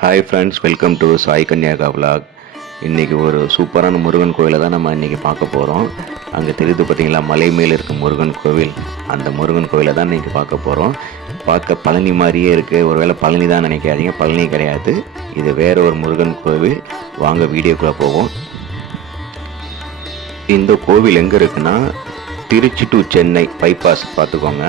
Hi friends welcome to Sai Kanyaka vlog இன்றைக்கி ஒரு சூப்பரான முருகன் கோயிலை தான் நம்ம இன்றைக்கி பார்க்க போகிறோம் அங்கே தெரியுது பார்த்திங்களா மலை மேல் இருக்க முருகன் கோவில். அந்த முருகன் கோயிலை தான் இன்றைக்கி பார்க்க போகிறோம் பார்க்க பழனி மாதிரியே இருக்குது ஒருவேளை பழனி தான் நினைக்காதீங்க பழனி கிடையாது. இது வேற ஒரு முருகன் கோவில். வாங்க வீடியோக்குள்ளே போவோம். இந்த கோவில் எங்கே இருக்குன்னா திருச்சி டு சென்னை பைபாஸ் பார்த்துக்கோங்க.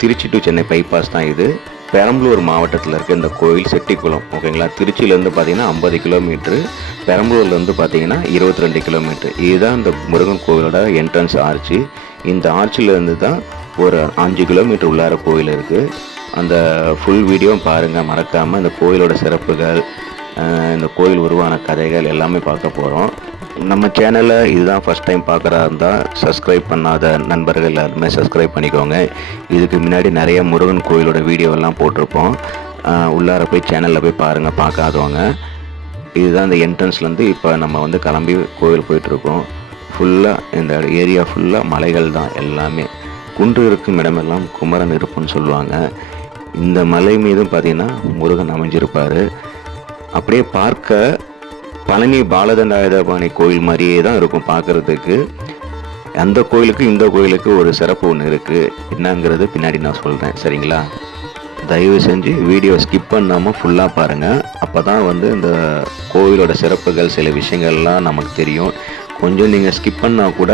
திருச்சி டு சென்னை பைபாஸ் தான் இது. பெரம்பலூர் மாவட்டத்தில் இருக்க இந்த கோயில் செட்டிக்குளம் ஓகேங்களா? திருச்சியிலேருந்து பார்த்தீங்கன்னா ஐம்பது கிலோமீட்ரு பெரம்பலூர்லேருந்து பார்த்தீங்கன்னா இருபத்தி ரெண்டு கிலோமீட்ரு இதுதான் இந்த முருகன் கோவிலோட என்ட்ரன்ஸ் ஆர்ச்சு இந்த ஆர்ச்சிலேருந்து தான் ஒரு அஞ்சு கிலோமீட்டர் உள்ளார கோயில் இருக்குது அந்த ஃபுல் வீடியோவும் பாருங்கள் மறக்காமல் இந்த கோயிலோட சிறப்புகள் இந்த கோயில் உருவான கதைகள் எல்லாமே பார்க்க போகிறோம் நம்ம சேனலை இதுதான் ஃபஸ்ட் டைம் பார்க்குறா இருந்தால் சப்ஸ்கிரைப் பண்ணாத நண்பர்கள் எல்லாருமே சப்ஸ்கிரைப் பண்ணிக்கோங்க. இதுக்கு முன்னாடி நிறைய முருகன் கோயிலோட வீடியோவெல்லாம் போட்டிருப்போம். உள்ளார போய் சேனலில் போய் பாருங்கள் பார்க்காதவங்க. இதுதான் இந்த என்ட்ரன்ஸ்லேருந்து இப்போ நம்ம வந்து கிளம்பி கோயில் போயிட்டுருக்கோம். ஃபுல்லாக இந்த ஏரியா ஃபுல்லாக மலைகள் தான் எல்லாமே. குன்று இருக்கும் இடமெல்லாம் குமரன் இருப்புன்னு சொல்லுவாங்க. இந்த மலை மீதும் பார்த்திங்கன்னா முருகன் அமைஞ்சிருப்பார். அப்படியே பார்க்க பழனி பாலதண்டாயுதபாணி கோயில் மாதிரியே தான் இருக்கும் பார்க்குறதுக்கு. அந்த கோயிலுக்கு இந்த கோயிலுக்கு ஒரு சிறப்பு ஒன்று இருக்குது என்னங்கிறது பின்னாடி நான் சொல்கிறேன் சரிங்களா? தயவு செஞ்சு வீடியோ ஸ்கிப் பண்ணாமல் ஃபுல்லாக பாருங்கள் அப்போ தான் வந்து இந்த கோவிலோட சிறப்புகள் சில விஷயங்கள்லாம் நமக்கு தெரியும். கொஞ்சம் நீங்கள் ஸ்கிப் பண்ணால் கூட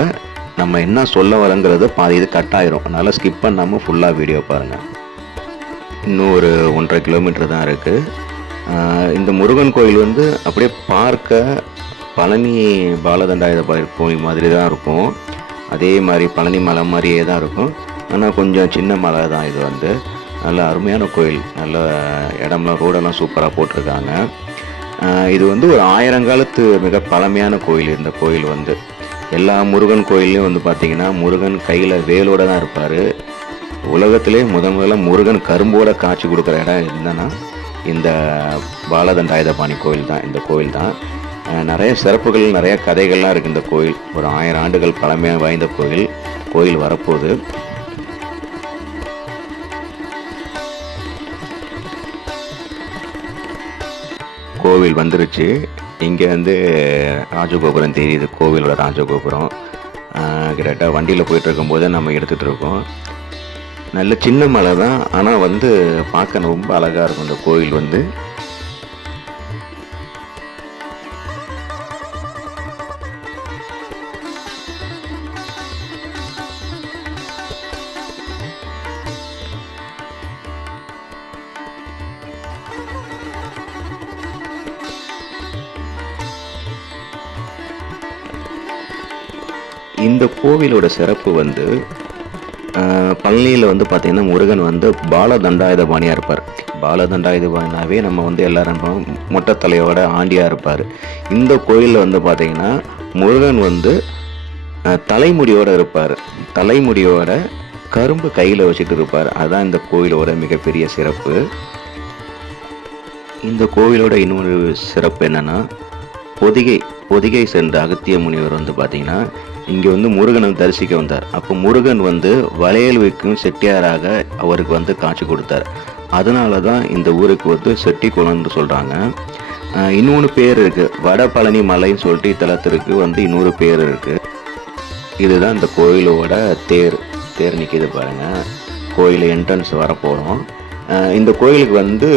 நம்ம என்ன சொல்ல வரங்கிறது பாதி இது கட் ஆயிரும். அதனால் ஸ்கிப் பண்ணாமல் ஃபுல்லாக வீடியோ பாருங்கள் இன்னும் ஒரு ஒன்றரை கிலோமீட்டர் தான் இருக்குது இந்த முருகன் கோயில் வந்து அப்படியே பார்க்க பழனி பாலதண்டாயுத கோயில் மாதிரி தான் இருக்கும். அதே மாதிரி பழனி மலை மாதிரியே தான் இருக்கும். ஆனால் கொஞ்சம் சின்ன மலை தான் இது வந்து. நல்ல அருமையான கோயில். நல்ல இடம்லாம் ரோடெல்லாம் சூப்பராக போட்டிருக்காங்க. இது வந்து ஒரு ஆயிரங்காலத்து மிக பழமையான கோயில் இந்த கோயில் வந்து. எல்லா முருகன் கோயிலையும் வந்து பார்த்திங்கன்னா முருகன் கையில் வேலோட தான் இருப்பார். உலகத்திலே முதன் முதல்ல முருகன் கரும்போட காட்சி கொடுக்குற இடம் என்னன்னா இந்த பாலதண்டாயுதபாணி கோயில் தான் இந்த கோயில் தான். நிறைய சிறப்புகள் நிறைய கதைகள்லாம் இருக்குது இந்த கோயில். ஒரு ஆயிரம் ஆண்டுகள் பழமையாக வாய்ந்த கோயில் கோயில் வரப்போகுது. கோவில் வந்துருச்சு. இங்கே வந்து ராஜகோபுரம் தெரியுது கோவிலோட ராஜகோபுரம். ஆஹ் கிட்டத்தட்ட வண்டியில் போயிட்டு இருக்கும்போது நம்ம எடுத்துகிட்டு இருக்கோம். நல்ல சின்ன மலை தான் ஆனால் வந்து பார்க்க ரொம்ப அழகாக இருக்கும் இந்த கோயில் வந்து. இந்த கோவிலோட சிறப்பு வந்து பழனியில் வந்து பார்த்தீங்கன்னா முருகன் வந்து பாலதண்டாயுதபாணியாக இருப்பார். பாலதண்டாயுதபாணினாவே நம்ம வந்து எல்லாரும் மொட்டை தலையோட ஆண்டியாக இருப்பார். இந்த கோயிலில் வந்து பார்த்தீங்கன்னா முருகன் வந்து தலைமுடியோடு இருப்பார். தலைமுடியோட கரும்பு கையில் வச்சுட்டு இருப்பார். அதுதான் இந்த கோயிலோட மிகப்பெரிய சிறப்பு. இந்த கோவிலோட இன்னொரு சிறப்பு என்னன்னா பொதிகை பொதிகை சென்ற அகத்திய முனிவர் வந்து பார்த்திங்கன்னா இங்கே வந்து முருகனை தரிசிக்க வந்தார். அப்போ முருகன் வந்து வளையல் வைக்கும் செட்டியாராக அவருக்கு வந்து காட்சி கொடுத்தார். அதனால தான் இந்த ஊருக்கு வந்து செட்டி குளம்னு சொல்கிறாங்க இன்னொன்று பேர் இருக்குது வட பழனி மலைன்னு சொல்லிட்டு இத்தலத்திற்கு வந்து இன்னொரு பேர் இருக்குது இதுதான் இந்த கோயிலோட தேர். தேர் நிற்கிது பாருங்கள் கோயில் என்ட்ரன்ஸ் வரப்போகிறோம் இந்த கோயிலுக்கு வந்து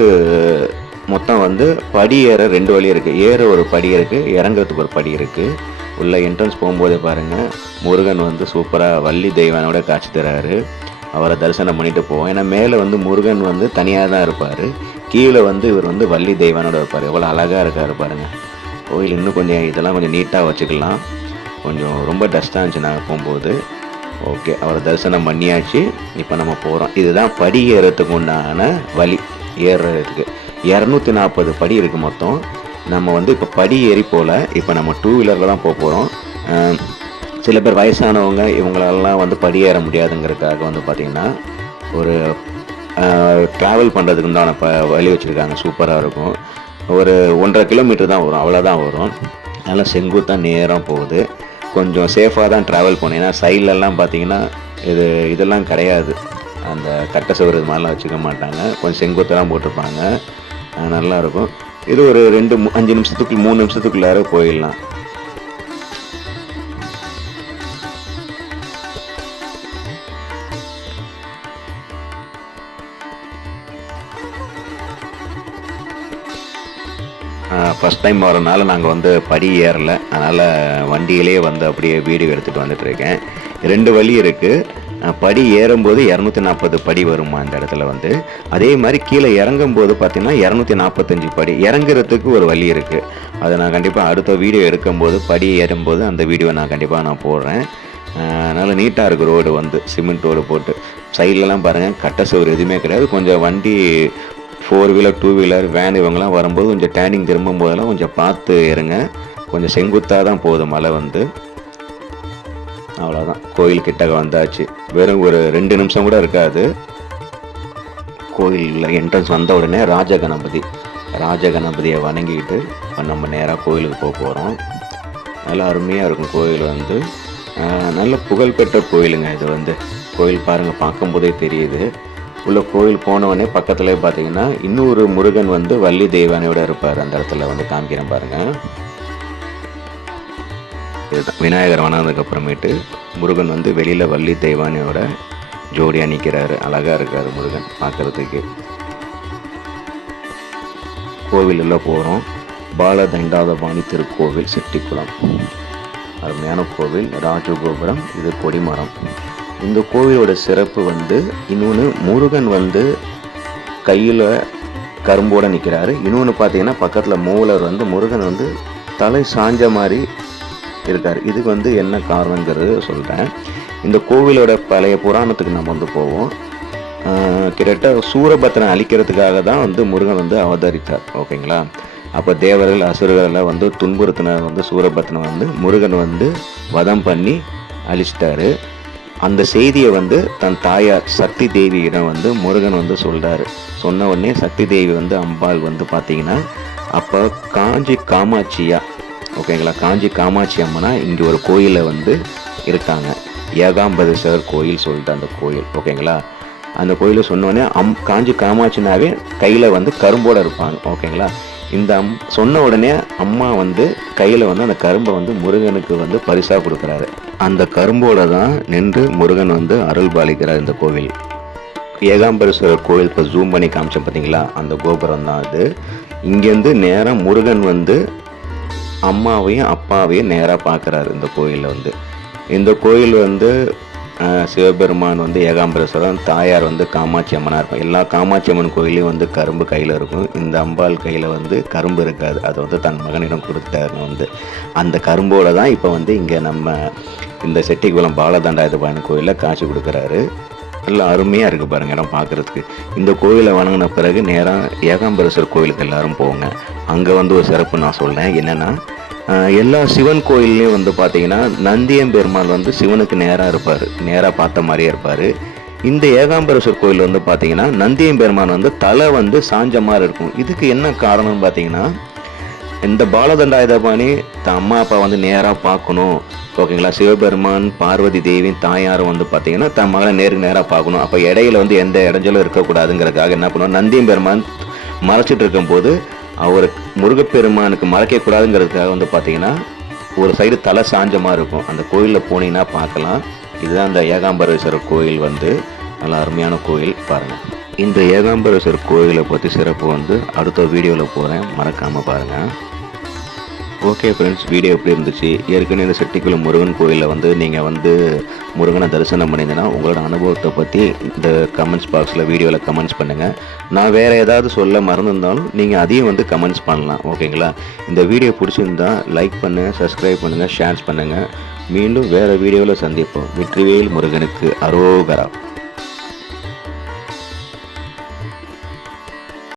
மொத்தம் வந்து படி ஏற ரெண்டு வழி இருக்குது ஏற ஒரு படி இருக்குது இறங்குறதுக்கு ஒரு படி இருக்குது உள்ள என்ட்ரன்ஸ் போகும்போதே பாருங்கள் முருகன் வந்து சூப்பராக வள்ளி தெய்வானோட காட்சி தராரு. அவரை தரிசனம் பண்ணிட்டு போவோம். ஏன்னா மேலே வந்து முருகன் வந்து தனியாக தான் இருப்பார். கீழே வந்து இவர் வந்து வள்ளி தெய்வானோட இருப்பார். எவ்வளோ அழகாக இருக்கார் பாருங்கள் கோயில் இன்னும் கொஞ்சம் இதெல்லாம் கொஞ்சம் நீட்டாக வச்சுக்கலாம். கொஞ்சம் ரொம்ப டஸ்ட்டாக இருந்துச்சு நாங்கள் போகும்போது. ஓகே அவரை தரிசனம் பண்ணியாச்சு. இப்போ நம்ம போகிறோம் இதுதான் படி ஏறத்துக்கு உண்டான வழி. ஏறுறதுக்கு. இரநூத்தி நாற்பது படி இருக்குது மொத்தம். நம்ம வந்து இப்போ படி ஏறி போகல இப்போ நம்ம டூ வீலரில் தான் போக போகிறோம் சில பேர் வயசானவங்க இவங்களெல்லாம் வந்து படி ஏற முடியாதுங்கிறதுக்காக வந்து பார்த்திங்கன்னா ஒரு ட்ராவல் பண்ணுறதுக்கு உண்டான ப வழி வச்சுருக்காங்க. சூப்பராக இருக்கும். ஒரு ஒன்றரை கிலோமீட்டர் தான் வரும். அவ்வளோதான் வரும். நல்லா செங்குத்தாக நேராக போகுது. கொஞ்சம் சேஃபாக தான் ட்ராவல் பண்ணணும் ஏன்னா சைட்லலாம் பார்த்தீங்கன்னா இது இதெல்லாம் கிடையாது. அந்த கட்டை சுவர் இது மாதிரிலாம் வச்சுக்க மாட்டாங்க. கொஞ்சம் செங்குத்தெல்லாம் போட்டிருப்பாங்க. நல்லாயிருக்கும் இது ஒரு ரெண்டு அஞ்சு நிமிஷத்துக்குள்ள மூணு நிமிஷத்துக்குள்ளார போயிடலாம். ஃபஸ்ட் டைம் வரனால நாங்கள் வந்து படி ஏறல. அதனால் வண்டியிலே வந்து அப்படியே வீடியோ எடுத்துகிட்டு வந்துட்டுருக்கேன் ரெண்டு வழி இருக்குது படி ஏறும்போது இரநூத்தி நாற்பது படி வருமா அந்த இடத்துல வந்து. அதே மாதிரி கீழே இறங்கும்போது பார்த்திங்கன்னா இரநூத்தி நாற்பத்தஞ்சு படி. இறங்குறதுக்கு ஒரு வழி இருக்குது அதை நான் கண்டிப்பாக அடுத்த வீடியோ எடுக்கும்போது படி ஏறும்போது அந்த வீடியோ நான் கண்டிப்பாக நான் போடுறேன். அதனால் நீட்டாக இருக்குது ரோடு வந்து சிமெண்ட் ரோடு போட்டு. சைட்லலாம் பாருங்கள் கட்ட சுவர் எதுவுமே கிடையாது. கொஞ்சம் வண்டி four wheeler two wheeler van இவங்கெல்லாம் வரும்போது கொஞ்சம் டேனிங் திரும்பும் போதெல்லாம் கொஞ்சம் பார்த்து இருங்க கொஞ்சம் செங்குத்தாக தான் போகுது மழை வந்து. அவ்வளோதான் கோயில் கிட்டக்க வந்தாச்சு. வெறும் ஒரு ரெண்டு நிமிஷம் கூட இருக்காது. கோயிலில் என்ட்ரன்ஸ் வந்த உடனே ராஜ கணபதி ராஜ கணபதியை வணங்கிக்கிட்டு இப்போ நம்ம நேராக கோயிலுக்கு போக போகிறோம் நல்லா அருமையாக இருக்கும் கோயில் வந்து. நல்ல புகழ்பெற்ற கோயிலுங்க இது வந்து. கோயில் பாருங்கள் பார்க்கும்போதே தெரியுது. உள்ள கோயில் போனவொடனே பக்கத்துலேயே பார்த்தீங்கன்னா இன்னொரு முருகன் வந்து வள்ளி தெய்வானையோட இருப்பார். அந்த இடத்துல வந்து காமிக்கிறேன் பாருங்கள் விநாயகர் வணங்கினதுக்கு முருகன் வந்து வெளியில் வள்ளி தெய்வானையோட ஜோடியாக நிற்கிறாரு அழகாக இருக்கார் முருகன் பார்க்குறதுக்கு. கோவிலில் போகிறோம் பாலதண்டாதபாணி திருக்கோவில் செட்டிக்குளம். அருமையான கோவில். ராஜகோபுரம் இது கொடிமரம். இந்த கோவிலோட சிறப்பு வந்து இன்னொன்று முருகன் வந்து கையில் கரும்போடு நிற்கிறாரு இன்னொன்று பார்த்தீங்கன்னா பக்கத்தில் மூலர் வந்து முருகன் வந்து தலை சாஞ்ச மாதிரி இருக்கார். இதுக்கு வந்து என்ன காரணங்கிறது சொல்கிறேன் இந்த கோவிலோட பழைய புராணத்துக்கு நம்ம வந்து போவோம். கிட்டத்தட்ட சூரபத்ரனை அழிக்கிறதுக்காக தான் வந்து முருகன் வந்து அவதரித்தார். ஓகேங்களா? அப்போ தேவர்கள் அசுரர்களை வந்து துன்புறுத்தின வந்து சூரபத்ரனை வந்து முருகன் வந்து வதம் பண்ணி அழிச்சிட்டாரு. அந்த செய்தியை வந்து தன் தாயார் சக்தி தேவியிடம் வந்து முருகன் வந்து சொல்கிறாரு சொன்ன உடனே சக்தி தேவி வந்து அம்பாள் வந்து பார்த்தீங்கன்னா அப்போ காஞ்சி காமாட்சியா ஓகேங்களா? காஞ்சி காமாட்சி அம்மனா இங்கே ஒரு கோயிலில் வந்து இருக்காங்க. ஏகாம்பதேஸ்வரர் கோயில் சொல்லிட்டு அந்த கோயில் ஓகேங்களா? அந்த கோயிலை சொன்னோடனே அம் காஞ்சி காமாட்சினாவே கையில் வந்து கரும்போடு இருப்பாங்க ஓகேங்களா? இந்த அம் சொன்ன உடனே அம்மா வந்து கையில் வந்து அந்த கரும்பை வந்து முருகனுக்கு வந்து பரிசாக கொடுக்குறாரு. அந்த கரும்போட தான் நின்று முருகன் வந்து அருள் பாலிக்கிறார் இந்த கோவில். ஏகாம்பரேஸ்வரர் கோவில் இப்போ ஜூம் பண்ணி காமிச்சேன் பார்த்தீங்களா அந்த கோபுரம் தான் அது. இங்கேருந்து நேராக முருகன் வந்து அம்மாவையும் அப்பாவையும் நேராக பார்க்குறாரு இந்த கோயிலில் வந்து. இந்த கோயில் வந்து சிவபெருமான் வந்து ஏகாம்பரேஸ்வரன் தாயார் வந்து காமாட்சி அம்மனாக இருக்கும் எல்லா காமாட்சி அம்மன் கோயிலையும் வந்து கரும்பு கையில் இருக்கும். இந்த அம்பாள் கையில் வந்து கரும்பு இருக்காது. அதை வந்து தன் மகனிடம் கொடுத்துட்டாருன்னு வந்து. அந்த கரும்போட தான் இப்போ வந்து இங்கே நம்ம இந்த செட்டிக்குளம் பாலதண்டாயுதபாயன் கோயிலில் காட்சி கொடுக்குறாரு. நல்லா அருமையாக இருக்குது பாருங்கள் இடம் பார்க்குறதுக்கு இந்த கோயிலை வணங்கின பிறகு நேராக ஏகாம்பரேஸ்வர் கோயிலுக்கு எல்லாரும் போங்க. அங்கே வந்து ஒரு சிறப்பு நான் சொல்கிறேன் என்னென்னா எல்லா சிவன் கோயில்லையும் வந்து பார்த்தீங்கன்னா நந்தியம் பெருமாள் வந்து சிவனுக்கு நேராக இருப்பார். நேராக பார்த்த மாதிரியே இருப்பார். இந்த ஏகாம்பரேஸ்வர் கோயில் வந்து பார்த்தீங்கன்னா நந்தியம் பெருமான் வந்து தலை வந்து சாஞ்ச மாதிரி இருக்கும். இதுக்கு என்ன காரணம்னு பார்த்தீங்கன்னா இந்த பாலதண்டாயுதபாணி தன் அம்மா அப்பா வந்து நேராக பார்க்கணும். ஓகேங்களா? சிவபெருமான் பார்வதி தேவி தாயாரும் வந்து பார்த்தீங்கன்னா தன் மகளை நேருக்கு நேராக பார்க்கணும். அப்போ இடையில வந்து எந்த இடைஞ்சலும் இருக்கக்கூடாதுங்கிறதுக்காக என்ன பண்ணுவோம் நந்தியம் பெருமான் மறைச்சிட்டு இருக்கும்போது அவர் முருகப்பெருமானுக்கு மறைக்கக்கூடாதுங்கிறதுக்காக வந்து பார்த்தீங்கன்னா ஒரு சைடு தலை சாஞ்சமாக இருக்கும். அந்த கோயிலில் போனீங்கன்னா பார்க்கலாம். இதுதான் அந்த ஏகாம்பரேஸ்வரர் கோயில் வந்து. நல்ல அருமையான கோயில். பாருங்கள் இந்த ஏகாம்பரேஸ்வரர் கோயிலை பற்றி சிறப்பு வந்து அடுத்த வீடியோவில் போகிறேன் மறக்காமல் பாருங்கள் ஓகே ஃப்ரெண்ட்ஸ் வீடியோ எப்படி இருந்துச்சு? ஏற்கனவே இந்த செட்டிக்குளம் முருகன் கோயிலில் வந்து நீங்கள் வந்து முருகனை தரிசனம் பண்ணியிருந்தீங்கன்னா உங்களோட அனுபவத்தை பற்றி இந்த கமெண்ட்ஸ் பாக்ஸில் வீடியோவில் கமெண்ட்ஸ் பண்ணுங்கள் நான் வேறு ஏதாவது சொல்ல மறந்துருந்தாலும் நீங்கள் அதையும் வந்து கமெண்ட்ஸ் பண்ணலாம். ஓகேங்களா இந்த வீடியோ பிடிச்சிருந்தா லைக் பண்ணுங்கள் சப்ஸ்கிரைப் பண்ணுங்கள் ஷேர்ஸ் பண்ணுங்கள் மீண்டும் வேறு வீடியோவில் சந்திப்போம். வெற்றிவேல் முருகனுக்கு அரோகரா.